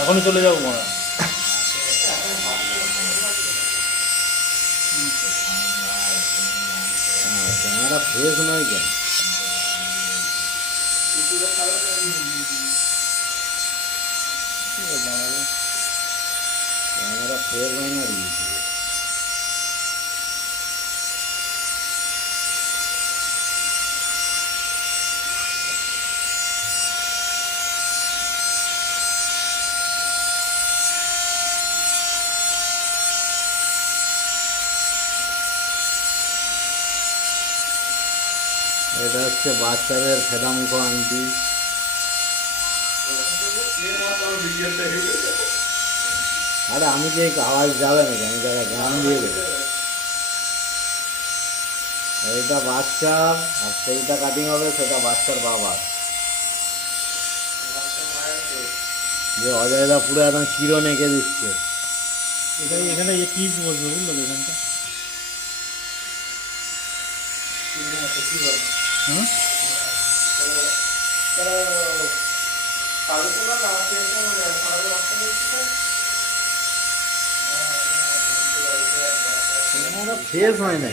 এখনই চলে যাবো মনে হয়। ক্যামেরা ফ্রেশ নয় কেন? ক্যামেরা ফ্রেশ হয় না ইউটিউবে। এটা হচ্ছে বাচ্চাদের ফেদামুখো আংটি। আরে আমি যে আওয়াজ যাবে নাকি, আমি তারা গান দিয়ে দেবো। এইটা বাচ্চার, আর সেইটা কাটিং হবে সেটা বাচ্চার বাবা। যে অজয়দা পুরো একদম চিরন এঁকে দিচ্ছে। এখানে এখানে পিস বসবে, বুঝলো তো এখানটা। হুম, ফ্রেশ হয় না।